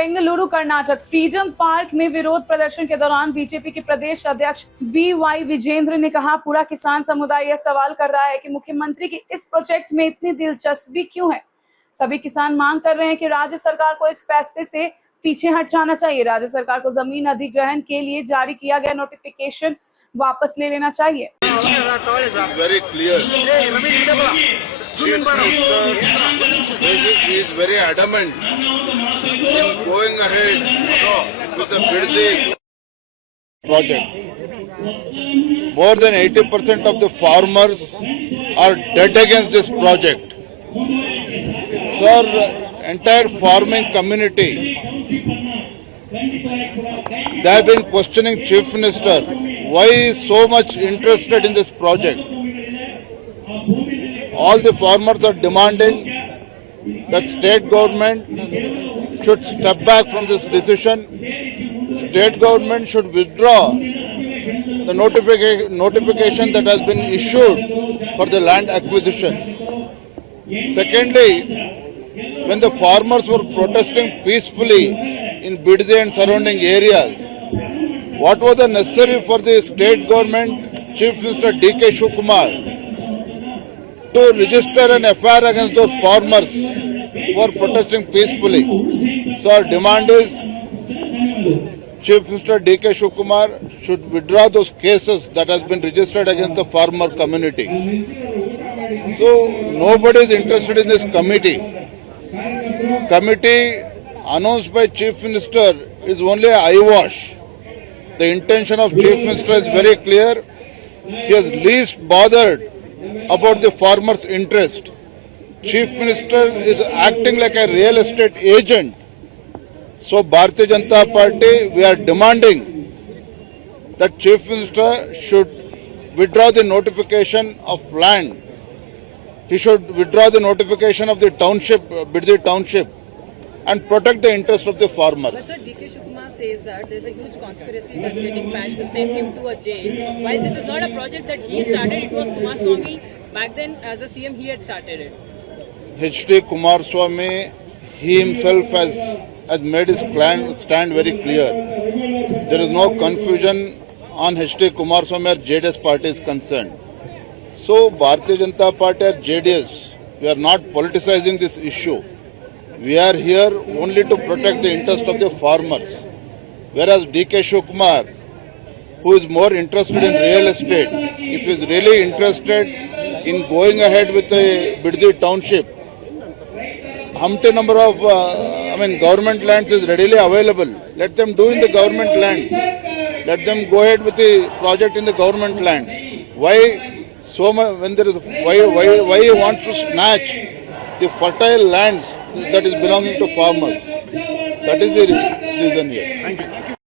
Bengaluru Karnataka freedom park में विरोध प्रदर्शन के दौरान बीजेपी के प्रदेश अध्यक्ष BY विजेंद्र ने कहा, पूरा किसान समुदाय यह सवाल कर रहा है कि मुख्यमंत्री की इस प्रोजेक्ट में इतनी दिलचस्पी क्यों है। सभी किसान मांग कर रहे हैं कि राज्य सरकार को इस फैसले से पीछे हट जाना चाहिए। राज्य सरकार को जमीन अधिग्रहण के लिए जारी किया गया नोटिफिकेशन वापस ले लेना चाहिए। Very clear. Chief Minister is very adamant in going ahead with the Biddi project. More than 80% of the farmers are dead against this project. Sir, entire farming community, they have been questioning Chief Minister why he is so much interested in this project. All the farmers are demanding that state government should step back from this decision. State government should withdraw the notification that has been issued for the land acquisition. Secondly, when the farmers were protesting peacefully in Biddi and surrounding areas, what was the necessary for the state government, Chief Minister D.K. Shivakumar, to register an FIR against those farmers who are protesting peacefully? So our demand is Chief Minister D.K. Shivakumar should withdraw those cases that has been registered against the farmer community. So nobody is interested in this committee. Committee announced by Chief Minister is only an eyewash. The intention of Chief Minister is very clear. He has least bothered about the farmers' interest. Chief Minister is acting like a real estate agent. So Bharatiya Janata Party, we are demanding that Chief Minister should withdraw the notification of land. He should withdraw the notification of the township, Biddi township, and protect the interest of the farmers. But Sir, D.K. Shivakumar says that there's a huge conspiracy that's getting planned to send him to a jail. While this is not a project that he started, it was Kumaraswamy. Back then, as a CM, he had started it. H.D. Kumaraswamy, he himself has made his stand very clear. There is no confusion on H.D. Kumaraswamy or JDS party is concerned. So, Bharatiya Janata Party or JDS, we are not politicizing this issue. We are here only to protect the interest of the farmers. Whereas D.K. Shivakumar, who is more interested in real estate, if he is really interested in going ahead with the Biddi township, humpty number of government lands is readily available. Let them do in the government land. Let them go ahead with the project in the government land. Why so much when there is why he wants to snatch the fertile lands that is belonging to farmers? That is the reason here. Thank you.